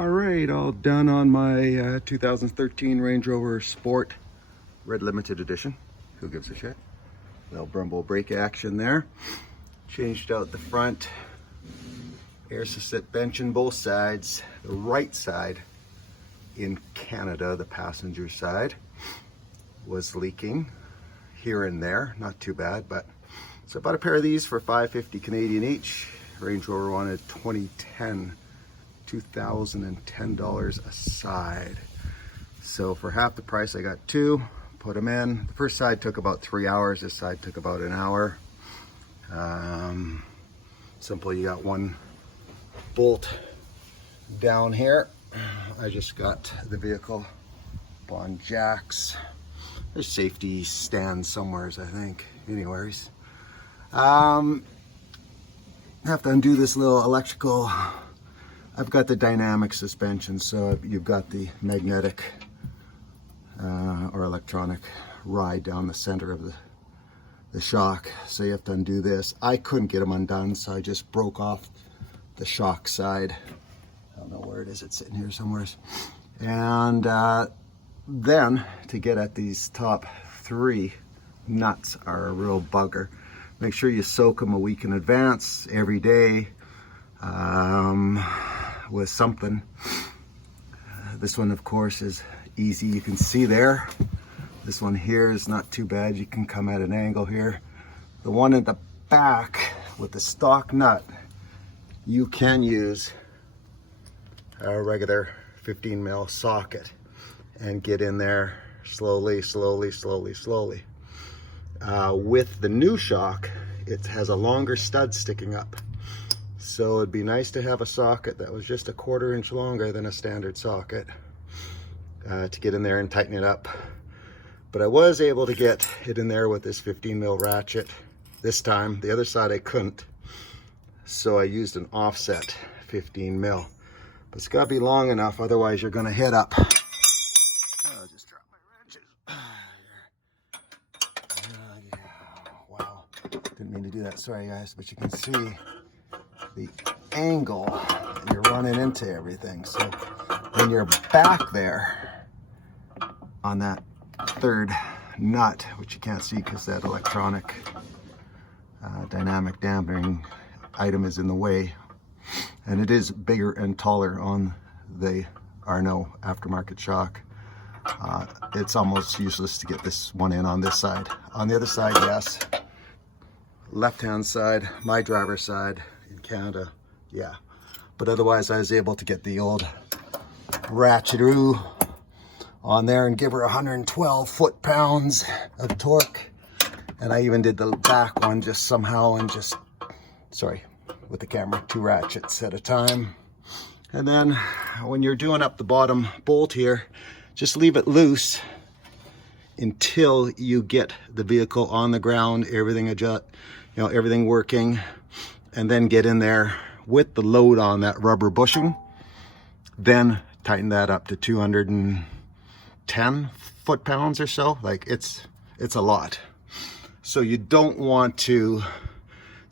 All right, all done on my 2013 Range Rover Sport Red Limited Edition. Who gives a shit? Little Brembo brake action there. Changed out the front air suspension, both sides. The right side in Canada, the passenger side, was leaking here and there. Not too bad, but so I bought a pair of these for $550 Canadian each. Range Rover wanted $210 a side. So for half the price, I got two, put them in. The first side took about 3 hours. This side took about an hour. Simple, you got one bolt down here. I just got the vehicle up on jacks. There's safety stands somewhere, I think. Anyways, have to undo this little electrical. I've got the dynamic suspension, so you've got the magnetic or electronic ride down the center of the shock. So you have to undo this. I couldn't get them undone, so I just broke off the shock side. I don't know where it is. It's sitting here somewhere. And then to get at these top three nuts are a real bugger. Make sure you soak them a week in advance every day with something. This one, of course, is easy. You can see there. This one here is not too bad. You can come at an angle here. The one at the back with the stock nut, you can use a regular 15 mil socket and get in there slowly. With the new shock, it has a longer stud sticking up. So it'd be nice to have a socket that was just a 1/4 inch longer than a standard socket to get in there and tighten it up. But I was able to get it in there with this 15 mil ratchet this time. The other side I couldn't. So I used an offset 15 mil. But it's got to be long enough, otherwise you're going to hit up. I'll just drop my wrenches. Yeah, wow. Didn't mean to do that. Sorry, guys, but you can see the angle and you're running into everything. So when you're back there on that third nut, which you can't see because that electronic dynamic damping item is in the way, and it is bigger and taller on the Arnott aftermarket shock. It's almost useless to get this one in on this side. On the other side, yes. Left-hand side, my driver's side in Canada, yeah. But otherwise, I was able to get the old ratchetaroo on there and give her 112 foot-pounds of torque. And I even did the back one just somehow and just, sorry, with the camera, 2 ratchets at a time. And then when you're doing up the bottom bolt here, just leave it loose until you get the vehicle on the ground, everything adjust, everything working, and then get in there with the load on that rubber bushing. Then tighten that up to 210 foot-pounds or so. Like it's a lot. So you don't want to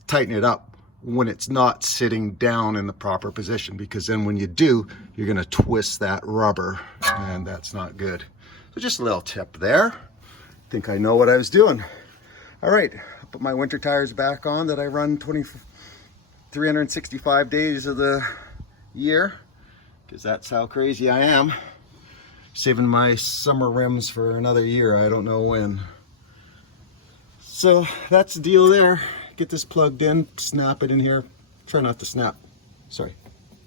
tighten it up when it's not sitting down in the proper position, because then when you do, you're going to twist that rubber, and that's not good. So just a little tip there. I think I know what I was doing. All right, I put my winter tires back on that I run 365 days of the year, because that's how crazy I am. Saving my summer rims for another year, I don't know when. So that's the deal there. Get this plugged in, snap it in here. Try not to snap. Sorry.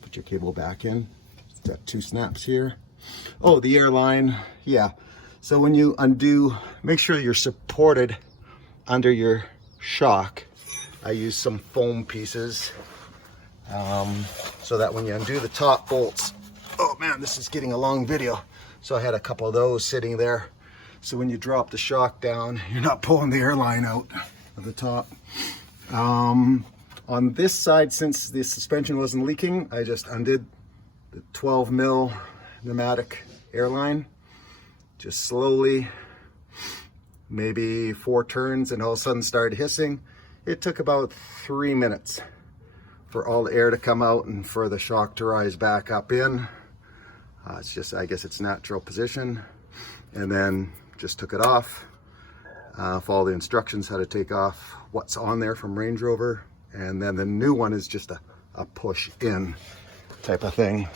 Put your cable back in. It's got 2 snaps here. Oh, the airline. Yeah. So when you undo, make sure you're supported under your shock. I use some foam pieces so that when you undo the top bolts, oh man, this is getting a long video. So I had a couple of those sitting there. So when you drop the shock down, you're not pulling the airline out of the top. On this side, since the suspension wasn't leaking, I just undid the 12 mil pneumatic airline. Just slowly, maybe 4 turns, and all of a sudden started hissing. It took about 3 minutes for all the air to come out and for the shock to rise back up in. It's just, I guess it's natural position. And then just took it off. Follow the instructions how to take off what's on there from Range Rover. And then the new one is just a push in type of thing.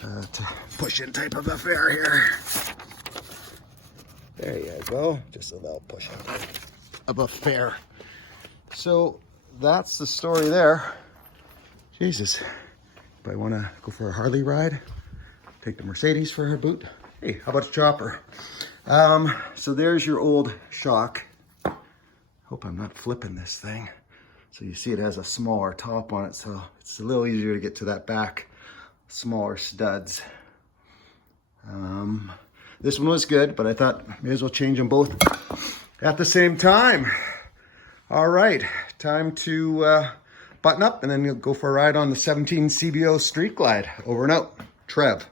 To push in type of affair here. There you go, just a little push in of affair. So that's the story there. Jesus, if I want to go for a Harley ride, take the Mercedes for her boot. Hey, how about a chopper? So there's your old shock. Hope I'm not flipping this thing. So you see it has a smaller top on it, so it's a little easier to get to that back. Smaller studs. This one was good, but I thought may as well change them both at the same time. All right, time to button up and then go for a ride on the 17 CBO Street Glide. Over and out. Trev.